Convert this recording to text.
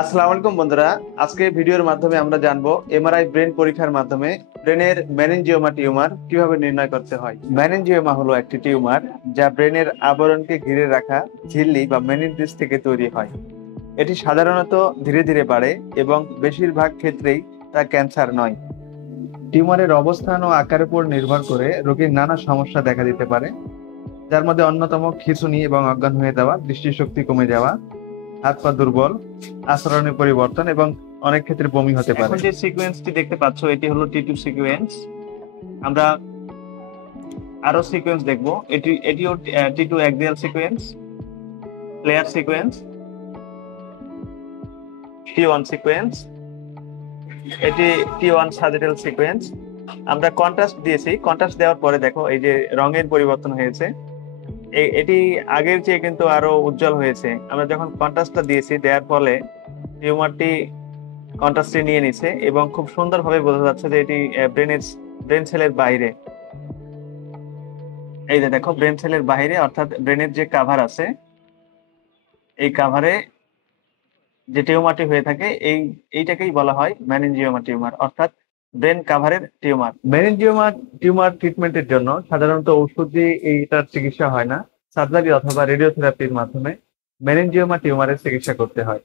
আসসালামু আলাইকুম বন্ধুরা। আজকে ভিডিওর মাধ্যমে আমরা জানবো এমআরআই ব্রেন পরীক্ষার মাধ্যমে ব্রেনের মেনিনজিওমা টিউমার কিভাবে নির্ণয় করতে হয়। মেনিনজিওমা হলো একটি টিউমার যা ব্রেনের আবরণকে ঘিরে রাখা ঝিল্লি বা মেনিনজিস থেকে তৈরি হয়। এটি সাধারণত ধীরে ধীরে বাড়ে এবং বেশিরভাগ ক্ষেত্রেই তা ক্যান্সার নয়। টিউমারের অবস্থান ও আকারের উপর নির্ভর করে রোগীর নানা সমস্যা দেখা দিতে পারে, যার মধ্যে অন্যতম খিঁচুনি এবং অজ্ঞান হয়ে যাওয়া, দৃষ্টিশক্তি কমে যাওয়া, হাত পা দুর্বল, আচরণের পরিবর্তন এবং অনেক ক্ষেত্রে বমি হতে পারে। এখন যে সিকোয়েন্সটি দেখতে পাচ্ছ এটি হলো টি2 সিকোয়েন্স। আমরা আরো সিকোয়েন্স দেখব। এটিও টি2 অ্যাক্সিয়াল সিকোয়েন্স, প্লেয়ার সিকোয়েন্স, টি1 সিকোয়েন্স, এটি টি1 সাজেটাল সিকোয়েন্স। আমরা কন্ট্রাস্ট দিয়েছি, কন্ট্রাস্ট দেওয়ার পরে দেখো এই যে রঙের পরিবর্তন হয়েছে। এটি আগের চেয়ে কিন্তু আরো উজ্জ্বল হয়েছে। আমরা যখন কন্ট্রাস্টটা দিয়েছি, দেওয়ার ফলে টিউমারটি কন্ট্রাস্টে নিয়ে নিছে এবং খুব সুন্দরভাবে বোঝা যাচ্ছে যে এটি ব্রেন সেলের বাইরে। এই যে দেখো, ব্রেন সেলের বাইরে, অর্থাৎ ব্রেনের যে কাভার আছে, এই কাভারে যে টিউমারটি হয়ে থাকে এইটাকেই বলা হয় মেনিনজিওমা টিউমার, অর্থাৎ ব্রেন কাভারের টিউমার। মেনিনজিওমা টিউমার ট্রিটমেন্টের জন্য সাধারণত ওষুধ দিয়ে এইটার চিকিৎসা হয় না, সার্জারি অথবা রেডিওথেরাপির মাধ্যমে মেনিনজিওমা টিউমারের চিকিৎসা করতে হয়।